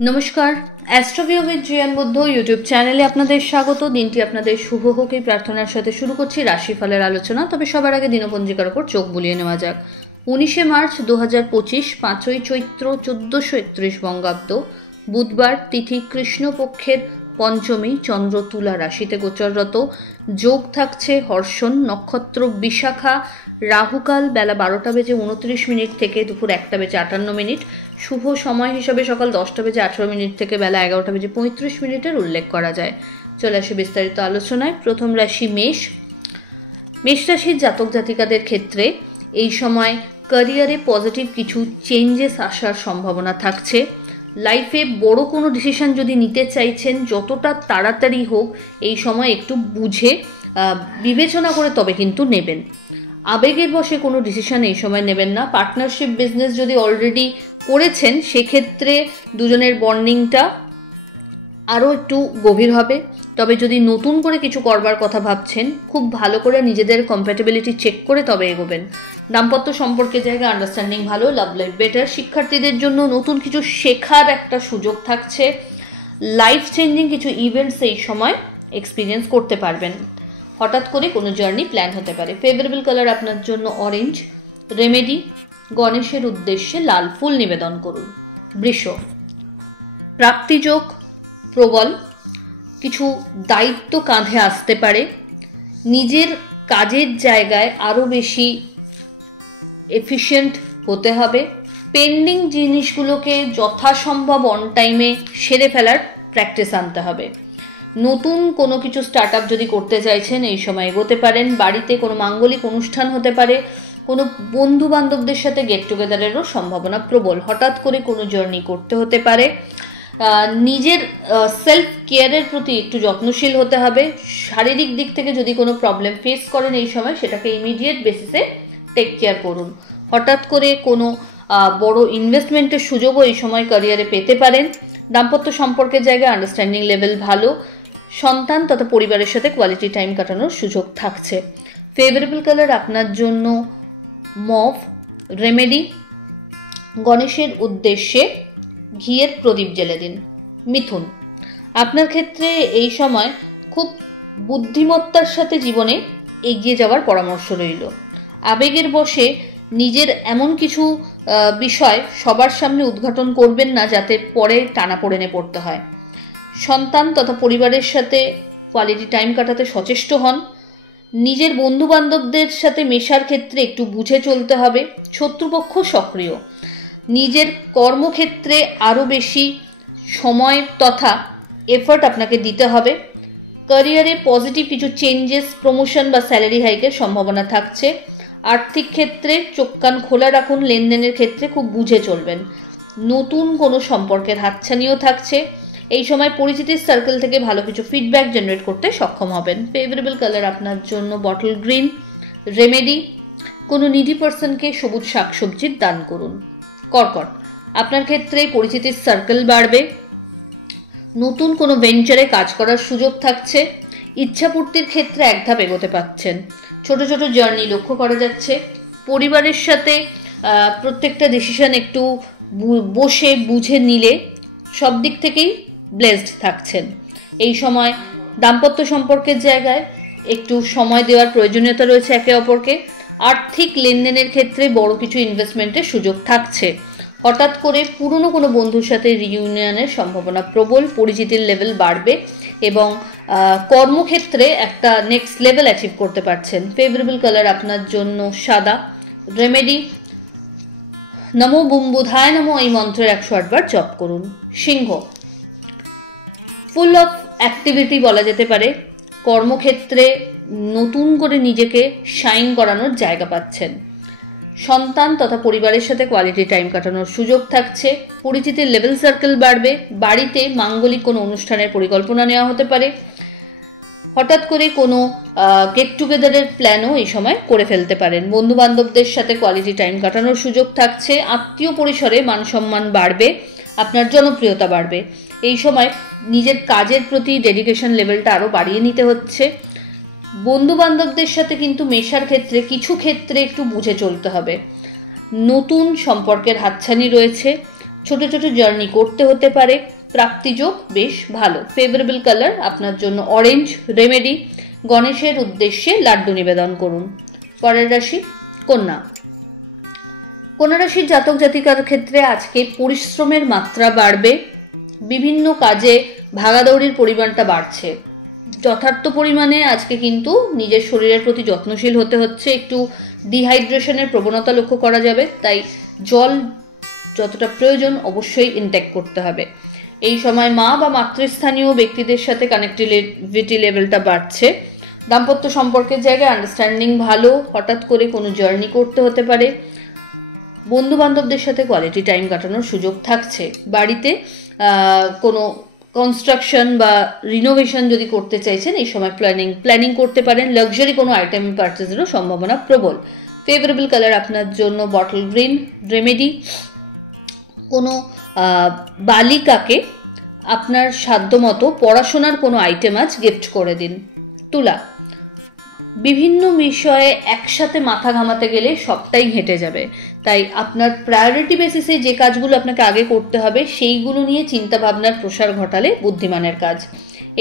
নমস্কার, অ্যাস্ট্রোভিউ উইথ জিয়ান বুদ্ধ ইউটিউব চ্যানেলে আপনাদের স্বাগত। দিনটি আপনাদের শুভ হোক এই প্রার্থনার সাথে শুরু করছি রাশিফলের আলোচনা। তবে সবার আগে দিনপঞ্জিকার ওপর চোখ বুলিয়ে নেওয়া যাক। 19শে মার্চ 2025, 5ই চৈত্র 1431 বঙ্গাব্দ, বুধবার, তিথি কৃষ্ণপক্ষের পঞ্চমী, চন্দ্র তুলা রাশিতে গোচররত। যোগ থাকছে হর্ষণ, নক্ষত্র বিশাখা, রাহুকাল বেলা 12:29 থেকে দুপুর 1:58। শুভ সময় হিসাবে সকাল 10:18 থেকে বেলা 11:35 উল্লেখ করা যায়। চলে আসে বিস্তারিত আলোচনায়। প্রথম রাশি মেষ। মেষ রাশির জাতক জাতিকাদের ক্ষেত্রে এই সময় ক্যারিয়ারে পজিটিভ কিছু চেঞ্জেস আসার সম্ভাবনা থাকছে। লাইফে বড় কোনো ডিসিশন যদি নিতে চাইছেন, যতটা তাড়াতাড়ি হোক এই সময় একটু বুঝে বিবেচনা করে তবে কিন্তু নেবেন। আবেগের বশে কোনো ডিসিশন এই সময় নেবেন না। পার্টনারশিপ বিজনেস যদি অলরেডি করেছেন, সেক্ষেত্রে দুজনের বন্ডিংটা আরও একটু গভীর হবে। তবে যদি নতুন করে কিছু করবার কথা ভাবছেন, খুব ভালো করে নিজেদের কম্প্যাটেবিলিটি চেক করে তবে এগোবেন। দাম্পত্য সম্পর্কের জায়গায় আন্ডারস্ট্যান্ডিং ভালো, লাভ লাইফ বেটার। শিক্ষার্থীদের জন্য নতুন কিছু শেখার একটা সুযোগ থাকছে। লাইফ চেঞ্জিং কিছু ইভেন্টস এই সময় এক্সপিরিয়েন্স করতে পারবেন। হঠাৎ করে কোনো জার্নি প্ল্যান হতে পারে। ফেভারেবল কালার আপনার জন্য অরেঞ্জ। রেমেডি, গণেশের উদ্দেশ্যে লাল ফুল নিবেদন করুন। বৃষ। প্রাপ্তিযোগ প্রবল, কিছু দায়িত্ব কাঁধে আসতে পারে। নিজের কাজের জায়গায় আরও বেশি এফিশিয়েন্ট হতে হবে। পেন্ডিং জিনিসগুলোকে যথাসম্ভব অন টাইমে সেরে ফেলার প্র্যাকটিস আনতে হবে। নতুন কোনো কিছু স্টার্ট আপ যদি করতে চাইছেন, এই সময় এগোতে পারেন। বাড়িতে কোনো মাঙ্গলিক অনুষ্ঠান হতে পারে। কোনো বন্ধু বান্ধবদের সাথে গেট টুগেদারেরও সম্ভাবনা প্রবল। হঠাৎ করে কোনো জার্নি করতে হতে পারে। নিজের সেলফ কেয়ারের প্রতি একটু যত্নশীল হতে হবে। শারীরিক দিক থেকে যদি কোনো প্রবলেম ফেস করেন এই সময়, সেটাকে ইমিডিয়েট বেসিসে টেক কেয়ার করুন। হঠাৎ করে কোনো বড় ইনভেস্টমেন্টের সুযোগও এই সময় ক্যারিয়ারে পেতে পারেন। দাম্পত্য সম্পর্কের জায়গায় আন্ডারস্ট্যান্ডিং লেভেল ভালো। সন্তান তথা পরিবারের সাথে কোয়ালিটি টাইম কাটানোর সুযোগ থাকছে। ফেভারেবল কালার আপনার জন্য মভ। রেমেডি, গণেশের উদ্দেশ্যে ঘিয়ের প্রদীপ জ্বেলে দিন। মিথুন। আপনার ক্ষেত্রে এই সময় খুব বুদ্ধিমত্তার সাথে জীবনে এগিয়ে যাওয়ার পরামর্শ রইল। আবেগের বশে নিজের এমন কিছু বিষয় সবার সামনে উদ্ঘাটন করবেন না যাতে পরে টানাপোড়েনে পড়তে হয়। সন্তান তথা পরিবারের সাথে কোয়ালিটি টাইম কাটাতে সচেষ্ট হন। নিজের বন্ধু বান্ধবদের সাথে মেশার ক্ষেত্রে একটু বুঝে চলতে হবে। শত্রুপক্ষ সক্রিয়। নিজের কর্মক্ষেত্রে আরও বেশি সময় তথা এফর্ট আপনাকে দিতে হবে। ক্যারিয়ারে পজিটিভ কিছু চেঞ্জেস, প্রমোশন বা স্যালারি হাইকের সম্ভাবনা থাকছে। আর্থিক ক্ষেত্রে চোখ কান খোলা রাখুন। লেনদেনের ক্ষেত্রে খুব বুঝে চলবেন। নতুন কোনো সম্পর্কের হাতছানিও থাকছে। এই সময় পরিচিতির সার্কেল থেকে ভালো কিছু ফিডব্যাক জেনারেট করতে সক্ষম হবেন। ফেভারেবল কালার আপনার জন্য বটল গ্রিন। রেমেডি, কোনো নিডি পার্সনকে সবুজ শাকসবজির দান করুন। কর্কট। আপনার ক্ষেত্রে পরিচিতির সার্কেল বাড়বে। নতুন কোনো ভেঞ্চারে কাজ করার সুযোগ থাকছে। ইচ্ছাপূর্তির ক্ষেত্রে এক ধাপ এগোতে পারছেন। ছোট ছোট জার্নি লক্ষ্য করা যাচ্ছে। পরিবারের সাথে প্রত্যেকটা ডিসিশন একটু বসে বুঝে নিলে সব দিক থেকেই ব্লেসড থাকছেন। এই সময় দাম্পত্য সম্পর্কের জায়গায় একটু সময় দেওয়ার প্রয়োজনীয়তা রয়েছে একে অপরকে। আর্থিক লেনদেনের ক্ষেত্রে বড় কিছু ইনভেস্টমেন্টের সুযোগ থাকছে। হঠাৎ করে পুরনো কোনো বন্ধুর সাথে রিইউনিয়নের সম্ভাবনা প্রবল। পরিচিতির লেভেল বাড়বে এবং কর্মক্ষেত্রে একটা নেক্সট লেভেল অ্যাচিভ করতে পারছেন। ফেভারেবল কালার আপনার জন্য সাদা। রেমেডি, নমো বুম্বুধায় নমো এই মন্ত্রের 108 বার জপ করুন। সিংহ। ফুল অফ অ্যাক্টিভিটি বলা যেতে পারে। কর্মক্ষেত্রে নতুন করে নিজেকে শাইন করানোর জায়গা পাচ্ছেন। সন্তান তথা পরিবারের সাথে কোয়ালিটি টাইম কাটানোর সুযোগ থাকছে। পরিচিতির লেভেল সার্কেল বাড়বে। বাড়িতে মাঙ্গলিক কোনো অনুষ্ঠানের পরিকল্পনা নেওয়া হতে পারে। হঠাৎ করে কোনো গেট টুগেদারের প্ল্যানও এই সময় করে ফেলতে পারেন। বন্ধু বান্ধবদের সাথে কোয়ালিটি টাইম কাটানোর সুযোগ থাকছে। আত্মীয় পরিসরে মান সম্মান বাড়বে। আপনার জনপ্রিয়তা বাড়বে। এই সময় নিজের কাজের প্রতি ডেডিকেশন লেভেলটা আরও বাড়িয়ে নিতে হচ্ছে। বন্ধু বান্ধবদের সাথে কিন্তু মেশার ক্ষেত্রে কিছু ক্ষেত্রে একটু বুঝে চলতে হবে। নতুন সম্পর্কের হাতছানি রয়েছে। ছোট ছোট জার্নি করতে হতে পারে। প্রাপ্তিযোগ বেশ ভালো। ফেভারেবল কালার আপনার জন্য অরেঞ্জ। রেমেডি, গণেশের উদ্দেশ্যে লাড্ডু নিবেদন করুন। পরের রাশি কন্যা। কন্যা রাশির জাতক জাতিকার ক্ষেত্রে আজকে পরিশ্রমের মাত্রা বাড়বে। বিভিন্ন কাজে ভাগাদৌড়ির পরিমাণটা বাড়ছে। যথার্থ পরিমাণে আজকে কিন্তু নিজের শরীরের প্রতি যত্নশীল হতে হচ্ছে। একটু ডিহাইড্রেশনের প্রবণতা লক্ষ্য করা যাবে, তাই জল যতটা প্রয়োজন অবশ্যই ইনটেক করতে হবে। এই সময় মা বা মাতৃস্থানীয় ব্যক্তিদের সাথে কানেক্টিভিটি লেভেলটা বাড়ছে। দাম্পত্য সম্পর্কের জায়গায় আন্ডারস্ট্যান্ডিং ভালো। হঠাৎ করে কোনো জার্নি করতে হতে পারে। বন্ধু বান্ধবদের সাথে কোয়ালিটি টাইম কাটানোর সুযোগ থাকছে। বাড়িতে কোনো কনস্ট্রাকশন বা রিনোভেশন যদি করতে চাইছেন এই সময় প্ল্যানিং করতে পারেন। লাক্সারি কোনো আইটেম পারচেজেরও সম্ভাবনা প্রবল। ফেভারেবল কালার আপনার জন্য বটল গ্রিন। রেমেডি, কোনো বালিকাকে আপনার সাধ্যমতো পড়াশোনার কোনো আইটেম আজ গিফট করে দিন। তুলা, বিভিন্ন বিষয়ে একসাথে মাথা ঘামাতে গেলে সবটাই হেঁটে যাবে, তাই আপনার প্রায়োরিটি বেসিসে যে কাজগুলো আপনাকে আগে করতে হবে সেইগুলো নিয়ে চিন্তা ভাবনার প্রসার ঘটালে বুদ্ধিমানের কাজ।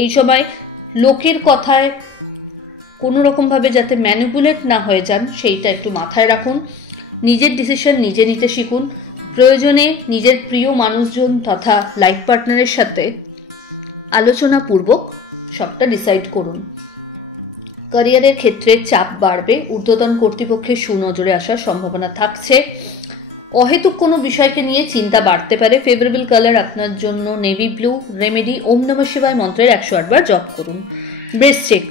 এই সময় লোকের কথায় কোনো রকমভাবে যাতে ম্যানিপুলেট না হয়ে যান সেইটা একটু মাথায় রাখুন। নিজের ডিসিশন নিজে নিতে শিখুন। প্রয়োজনে নিজের প্রিয় মানুষজন তথা লাইফ পার্টনারের সাথে আলোচনাপূর্বক সবটা ডিসাইড করুন। ক্যারিয়ারের ক্ষেত্রে চাপ বাড়বে। ঊর্ধ্বতন কর্তৃপক্ষের সুনজরে আসার সম্ভাবনা থাকছে। অহেতুক কোনো বিষয়কে নিয়ে চিন্তা বাড়তে পারে। ফেভারেবল কালার আপনার জন্য নেভি ব্লু। রেমেডি, ওম নমঃ শিবায় মন্ত্রের 108 বার জপ করুন। বৃশ্চিক,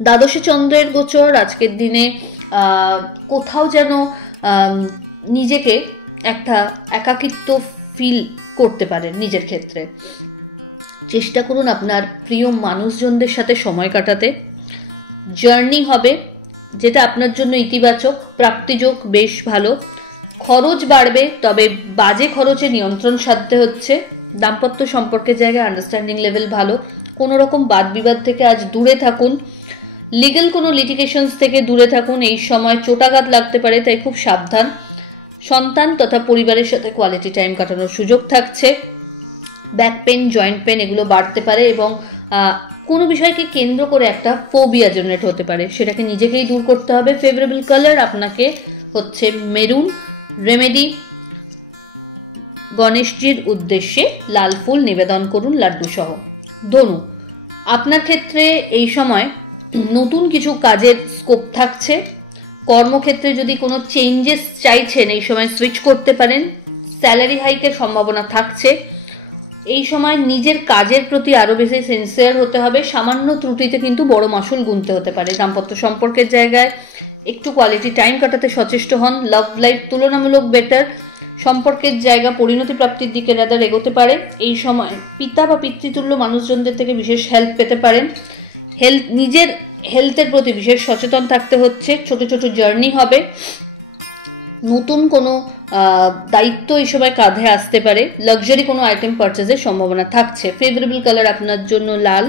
দ্বাদশে চন্দ্রের গোচর। আজকের দিনে কোথাও যেন নিজেকে একটা একাকিত্ব ফিল করতে পারেন নিজের ক্ষেত্রে। চেষ্টা করুন আপনার প্রিয় মানুষজনদের সাথে সময় কাটাতে। জার্নি হবে যেটা আপনার জন্য ইতিবাচক। প্রাপ্তিযোগ বেশ ভালো। খরচ বাড়বে, তবে বাজে খরচে নিয়ন্ত্রণ সাধতে হচ্ছে। দাম্পত্য সম্পর্কের জায়গায় আন্ডারস্ট্যান্ডিং লেভেল ভালো। কোনো রকম বাদ বিবাদ থেকে আজ দূরে থাকুন। লিগ্যাল কোনো লিটিগেশনস থেকে দূরে থাকুন। এই সময় চোটাঘাত লাগতে পারে, তাই খুব সাবধান। সন্তান তথা পরিবারের সাথে কোয়ালিটি টাইম কাটানোর সুযোগ থাকছে। ব্যাক পেন, জয়েন্ট পেন এগুলো বাড়তে পারে এবং কোনো বিষয়কে কেন্দ্র করে একটা ফোবিয়া জেনারেট হতে পারে, সেটাকে নিজেকেই দূর করতে হবে। ফেভারেবল কালার আপনাকে হচ্ছে মেরুন। রেমেডি, গণেশজির উদ্দেশ্যে লাল ফুল নিবেদন করুন লাড্ডু সহ। ধনু, আপনার ক্ষেত্রে এই সময় নতুন কিছু কাজের স্কোপ থাকছে। কর্মক্ষেত্রে যদি কোনো চেঞ্জেস চাইছেন এই সময় সুইচ করতে পারেন। স্যালারি হাইকের সম্ভাবনা থাকছে। এই সময় নিজের কাজের প্রতি আরও বেশি সিনসিয়ার হতে হবে। সামান্য ত্রুটিতে কিন্তু বড় মাসুল গুনতে হতে পারে। দাম্পত্য সম্পর্কের জায়গায় একটু কোয়ালিটি টাইম কাটাতে সচেষ্ট হন। লাভ লাইফ তুলনামূলক বেটার। সম্পর্কের জায়গা পরিণতি প্রাপ্তির দিকে রাদার এগোতে পারে। এই সময় পিতা বা পিতৃতুল্য মানুষজনদের থেকে বিশেষ হেল্প পেতে পারেন। নিজের হেলথের প্রতি বিশেষ সচেতন থাকতে হচ্ছে। ছোট ছোট জার্নি হবে। নতুন কোনো দায়িত্ব এই সময় কাঁধে আসতে পারে। লাক্সারি কোনো আইটেম পারচেজের সম্ভাবনা থাকছে। ফেভারেবল কালার আপনার জন্য লাল।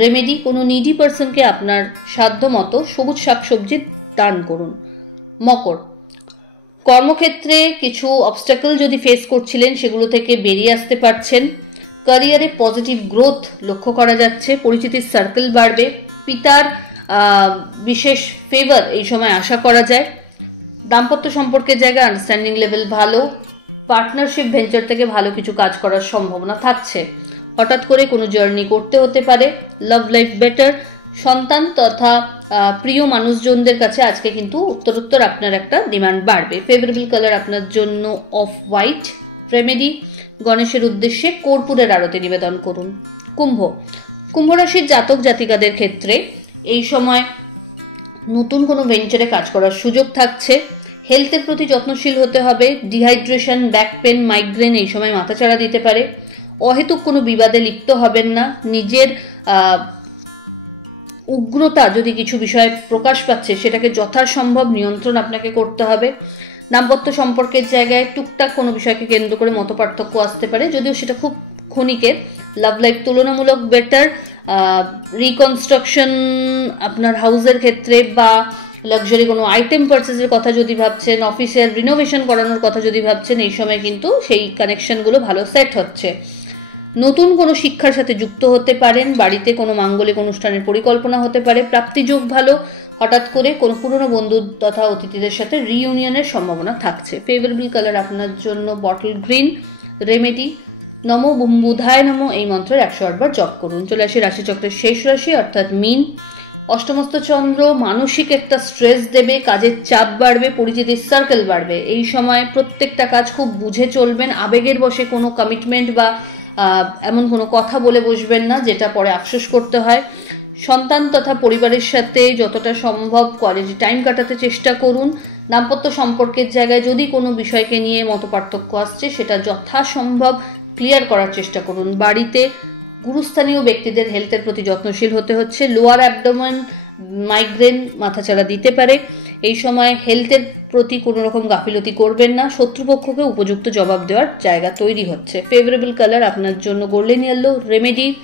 রেমেডি, কোনো নিডি পার্সনকে আপনার সাধ্য মতো সবুজ শাকসবজি দান করুন। মকর, কর্মক্ষেত্রে কিছু অবস্টাকল যদি ফেস করছিলেন সেগুলো থেকে বেরিয়ে আসতে পারছেন। ক্যারিয়ারে পজিটিভ গ্রোথ লক্ষ্য করা যাচ্ছে। পরিচিতির সার্কেল বাড়বে। পিতার বিশেষ ফেভার এই সময় আশা করা যায়। দাম্পত্য সম্পর্কের জায়গায় আন্ডারস্ট্যান্ডিং লেভেল ভালো। পার্টনারশিপ ভেঞ্চার থেকে ভালো কিছু কাজ করার সম্ভাবনা থাকছে। হঠাৎ করে কোনো জার্নি করতে হতে পারে। Love life better. সন্তান তথা প্রিয় মানুষজনদের কাছে আজকে কিন্তু উত্তরোত্তর আপনার একটা ডিমান্ড বাড়বে। ফেভারেবল কালার আপনার জন্য অফ হোয়াইট। রেমেডি, গণেশের উদ্দেশ্যে কর্পূরের আরতি নিবেদন করুন। কুম্ভ, কুম্ভ রাশির জাতক জাতিকাদের ক্ষেত্রে এই সময় নতুন কোনো ভেঞ্চারে কাজ করার সুযোগ থাকছে। হেলথের প্রতি যত্নশীল হতে হবে। ডিহাইড্রেশন, ব্যাক পেন, মাইগ্রেন এই সময় মাথাচাড়া দিতে পারে। অহেতুক কোনো বিবাদে লিপ্ত হবেন না। নিজের উগ্রতা যদি কিছু বিষয়ে প্রকাশ পাচ্ছে সেটাকে যথাসম্ভব নিয়ন্ত্রণ আপনাকে করতে হবে। দাম্পত্য সম্পর্কের জায়গায় টুকটাক কোনো বিষয়কে কেন্দ্র করে মতপার্থক্য আসতে পারে, যদিও সেটা খুব ক্ষণিকের। লাভ লাইফ তুলনামূলক বেটার। রিকনস্ট্রাকশন আপনার হাউসের ক্ষেত্রে বা লাক্সারি কোনো আইটেম পারচেজের কথা যদি ভাবছেন, অফিসের রিনোভেশন করানোর কথা যদি ভাবছেন, এই সময় কিন্তু সেই কানেকশনগুলো ভালো সেট হচ্ছে। নতুন কোনো শিক্ষার সাথে যুক্ত হতে পারেন, বাড়িতে কোনো মাঙ্গলিক অনুষ্ঠানের পরিকল্পনা হতে পারে, প্রাপ্তিযোগ ভালো, হঠাৎ করে কোনো পুরনো বন্ধু তথা অতিথিদের সাথে রিইউনিয়নের সম্ভাবনা থাকছে। ফেভারেবল কালার আপনার জন্য বটল গ্রিন। রেমেডি নমো বুধায় নমো এই মন্ত্রের 108 বার জপ করুন। চলে আসি রাশিচক্রের শেষ রাশি অর্থাৎ মীন। অষ্টমস্ত চন্দ্র মানসিক একটা স্ট্রেস দেবে, কাজের চাপ বাড়বে, পরিচিতির সার্কেল বাড়বে। এই সময় প্রত্যেকটা কাজ খুব বুঝে চলবেন, আবেগের বশে কোনো কমিটমেন্ট বা এমন কোনো কথা বলে বসবেন না যেটা পরে আফসোস করতে হয়। সন্তান তথা পরিবারের সাথে যতটা সম্ভব কোয়ালিটি টাইম কাটাতে চেষ্টা করুন। দাম্পত্য সম্পর্কের জায়গায় যদি কোনো বিষয়কে নিয়ে মতপার্থক্য আসছে সেটা যথাসম্ভব ক্লিয়ার করার চেষ্টা করুন। বাড়িতে গুরুস্থানীয় ব্যক্তিদের হেলথের প্রতি যত্নশীল হতে হচ্ছে। লোয়ার অ্যাবডোমেন, মাইগ্রেন মাথাচাড়া দিতে পারে। এই সময় হেলথের প্রতি কোনো রকম গাফিলতি করবেন না, শত্রুপক্ষকে উপযুক্ত জবাব দেওয়ার জায়গা তৈরি হচ্ছে। ফেভারেবল কালার আপনার জন্য গোল্ডেন ইয়েলো। রেমেডি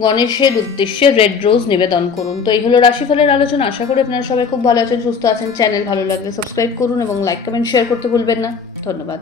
গণেশের উদ্দেশ্যে রেড রোজ নিবেদন করুন। তো এই হলো রাশিফলের আলোচনা। আশা করি আপনারা সবাই খুব ভালো আছেন, সুস্থ আছেন। চ্যানেল ভালো লাগলে সাবস্ক্রাইব করুন এবং লাইক কমেন্ট শেয়ার করতে ভুলবেন না। ধন্যবাদ।